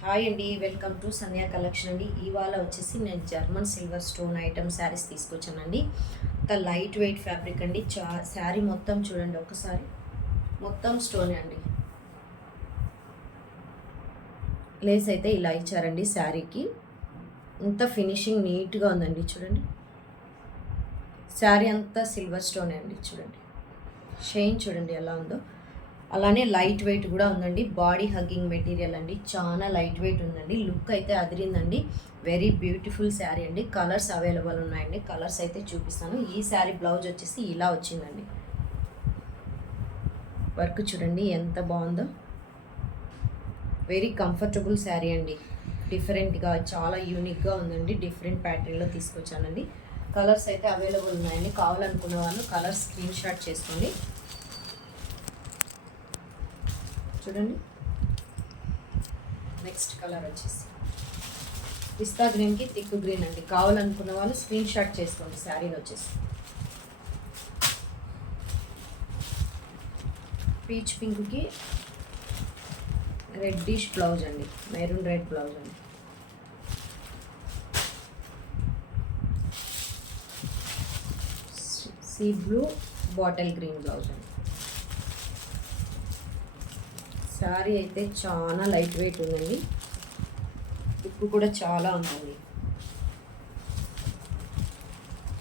Hi అండి, welcome to Sandhya collection అండి. ఇవాళ వచ్చేసి నేను German silver stone item saris తీసుకొచ్చానండి. అంత లైట్ వెయిట్ ఫ్యాబ్రిక్ అండి. శారీ మొత్తం చూడండి ఒకసారి, మొత్తం స్టోన్ అండి. లేస్ అయితే ఇలా ఇచ్చారండి శారీకి. ఇంత ఫినిషింగ్ నీట్గా ఉందండి చూడండి. శారీ అంతా సిల్వర్ స్టోన్ అండి చూడండి. షైన్ చూడండి ఎలా ఉందో. అలానే లైట్ వెయిట్ కూడా ఉందండి. బాడీ హగ్గింగ్ మెటీరియల్ అండి, చాలా లైట్ వెయిట్ ఉందండి. లుక్ అయితే అదిరిందండి. వెరీ బ్యూటిఫుల్ శారీ అండి. కలర్స్ అవైలబుల్ ఉన్నాయండి. కలర్స్ అయితే చూపిస్తాను. ఈ శారీ బ్లౌజ్ వచ్చేసి ఇలా వచ్చిందండి. వర్క్ చూడండి ఎంత బాగుందో. వెరీ కంఫర్టబుల్ శారీ అండి. డిఫరెంట్గా చాలా యూనిక్గా ఉందండి. డిఫరెంట్ ప్యాటర్న్లో తీసుకొచ్చానండి. కలర్స్ అయితే అవైలబుల్ ఉన్నాయండి. కావాలనుకున్న వాళ్ళు కలర్స్ స్క్రీన్ షాట్ చేసుకోండి. చూడండి, నెక్స్ట్ కలర్ వచ్చేసి పిస్తా గ్రీన్కి థిక్ గ్రీన్ అండి. కావాలనుకున్న వాళ్ళు స్క్రీన్ షాట్ చేసుకోండి. శారీలో వచ్చేసి పీచ్ పింక్కి రెడ్డిష్ బ్లౌజ్ అండి, మెరూన్ రెడ్ బ్లౌజ్ అండి. Sea blue bottle green blouse అండి. శారీ అయితే చాలా లైట్ వెయిట్ ఉందండి. ఉప్పు కూడా చాలా ఉందండి.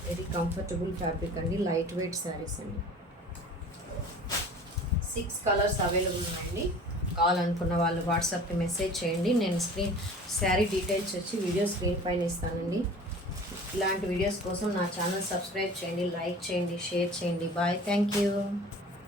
వెరీ కంఫర్టబుల్ ఫ్యాబ్రిక్ అండి. లైట్ వెయిట్ శారీస్ అండి. 6 కలర్స్ అవైలబుల్ ఉన్నాయండి. కావాలనుకున్న వాళ్ళు వాట్సాప్కి మెసేజ్ చేయండి. నేను శారీ డీటెయిల్స్ వచ్చి వీడియో స్క్రీన్ పైన ఇస్తానండి. ఇలాంటి వీడియోస్ కోసం నా ఛానల్ సబ్స్క్రైబ్ చేయండి, లైక్ చేయండి, షేర్ చేయండి. Bye, thank you.